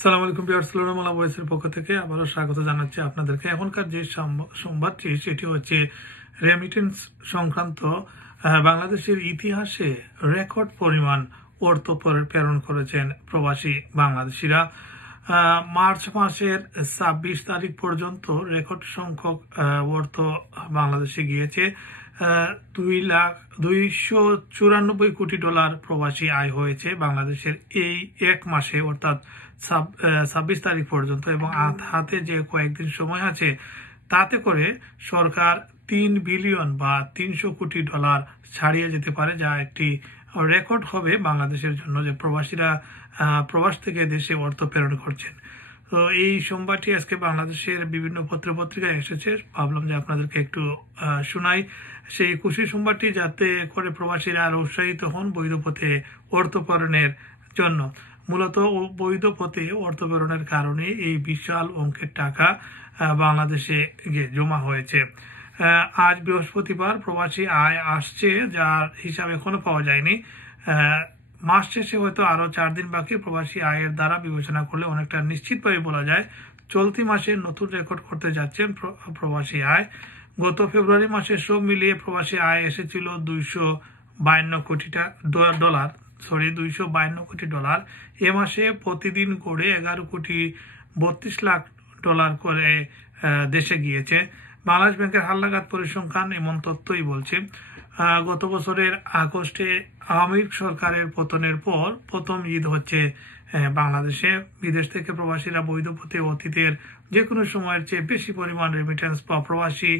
আসসালামু আলাইকুম ভিউয়ার্স, লোনামালা ভয়েসের পক্ষ থেকে আবারও স্বাগত জানাচ্ছি আপনাদেরকে। এখনকার যে সংবাদটি সেটি হচ্ছে রেমিটেন্স সংক্রান্ত। বাংলাদেশের ইতিহাসে রেকর্ড পরিমাণ অর্থ প্রেরণ করেছেন প্রবাসী বাংলাদেশিরা। মার্চ মাসের ২৬ তারিখ পর্যন্ত রেকর্ড সংখ্যক অর্থ বাংলাদেশে গিয়েছে। 2,294 কোটি ডলার প্রবাসী আয় হয়েছে বাংলাদেশের এই এক মাসে, অর্থাৎ ২৬ তারিখ পর্যন্ত। এবং হাতে যে কয়েকদিন সময় আছে তাতে করে সরকার ৩ বিলিয়ন বা ৩০০ কোটি ডলার ছাড়িয়ে যেতে পারে, যা একটি রেকর্ড হবে বাংলাদেশের জন্য, যে প্রবাসীরা প্রবাস থেকে দেশে অর্থ প্রেরণ করছেন। তো এই সোমবারটি আজকে বাংলাদেশের বিভিন্ন পত্রপত্রিকায় এসেছে, ভাবলাম যে আপনাদেরকে একটু শোনাই সেই খুশি সোমবারটি, যাতে করে প্রবাসীরা আরো উৎসাহিত হন বৈধ পথে অর্থ প্রেরণের জন্য। মূলত বৈধ পথে অর্থ প্রেরণের কারণে এই বিশাল অঙ্কের টাকা বাংলাদেশে জমা হয়েছে। আজ বৃহস্পতিবার প্রবাসী আয় আসছে, যার হিসাব এখনো পাওয়া যায়নি। মাস শেষে হয়তো আরো 4 দিন বাকি। প্রবাসী আয়ের দ্বারা বিবেচনা করলে অনেকটা নিশ্চিতভাবে বলা যায় চলতি মাসে নতুন রেকর্ড করতে যাচ্ছেন প্রবাসী আয়। গত ফেব্রুয়ারি মাসে সব মিলিয়ে প্রবাসী আয় এসেছিল 252 কোটি ডলার। এ মাসে প্রতিদিন গড়ে 11 কোটি 32 লাখ ডলার করে দেশে গিয়েছে। বাংলাদেশ ব্যাংকের হালনাগাদ পরিসংখ্যান এমন তথ্যই বলছে। গত বছরের আগস্টে আওয়ামী লীগ সরকারের পতনের পর প্রথম ঈদ হচ্ছে বাংলাদেশে। বিদেশ থেকে প্রবাসীরা বৈধ পথে অতীতের যে কোনো সময়ের চেয়ে বেশি পরিমাণ রেমিটেন্স বা প্রবাসী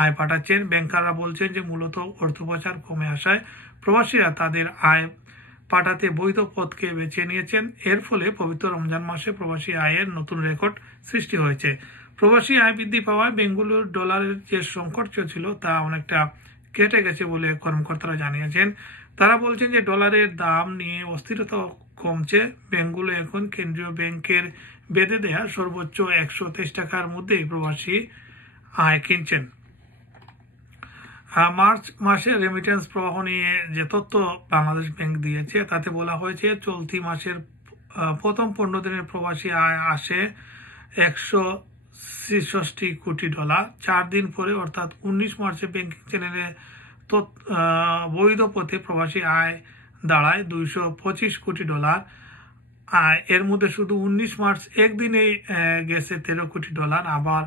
আয় পাঠাচ্ছেন। ব্যাংকাররা বলছেন যে মূলত অর্থ পাচার কমে আসায় প্রবাসীরা তাদের আয় পাঠাতে বৈধ পথকে বেছে নিয়েছেন। এর ফলে পবিত্র রমজান মাসে প্রবাসী আয়ের নতুন রেকর্ড সৃষ্টি হয়েছে। প্রবাসী আয় বৃদ্ধি পাওয়ায় বেঙ্গলুর ডলারের যে সংকট ছিল তা অনেকটা কেটে গেছে বলে কর্মকর্তারা জানিয়েছেন। তারা বলছেন যে ডলারের দাম নিয়ে অস্থিরতা কমছে। বেঙ্গলুরু এখন কেন্দ্রীয় ব্যাংকের বেঁধে দেয়া সর্বোচ্চ 123 টাকার মধ্যেই প্রবাসী আয় কিনছেন। মার্চ মাসে রেমিটেন্স প্রবাহ নিয়ে যে তথ্য বাংলাদেশ ব্যাংক দিয়েছে তাতে বলা হয়েছে চলতি মাসের প্রথম 15 দিনের প্রবাসী আয় আসে 166 কোটি ডলার। 4 দিন পরে অর্থাৎ 19 মার্চে ব্যাংকিং চ্যানেলে বৈধ পথে প্রবাসী আয় দাঁড়ায় 225 কোটি ডলার। এর মধ্যে শুধু 19 মার্চ একদিনেই গেছে 13 কোটি ডলার। আবার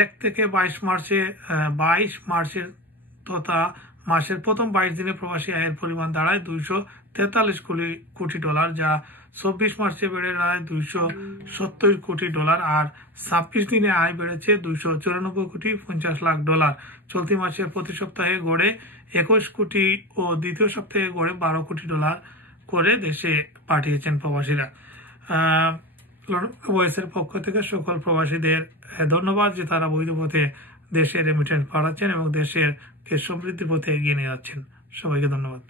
1 থেকে 22 মার্চের তথা মাসের প্রথম 22 দিনে প্রবাসী আয়ের পরিমাণ দাঁড়ায় 243 কোটি ডলার, যা 24 মার্চে বেড়ে দাঁড়ায় 270 কোটি ডলার। আর 26 দিনে আয় বেড়েছে 294 কোটি 50 লাখ ডলার। চলতি মাসের প্রতি সপ্তাহে গড়ে 21 কোটি ও দ্বিতীয় সপ্তাহে গড়ে 12 কোটি ডলার করে দেশে পাঠিয়েছেন প্রবাসীরা। ভয়েসের পক্ষ থেকে সকল প্রবাসীদের ধন্যবাদ যে তারা বৈধ পথে দেশে রেমিটেন্স পাঠাচ্ছেন এবং দেশের সমৃদ্ধির পথে এগিয়ে নিয়ে যাচ্ছেন। সবাইকে ধন্যবাদ।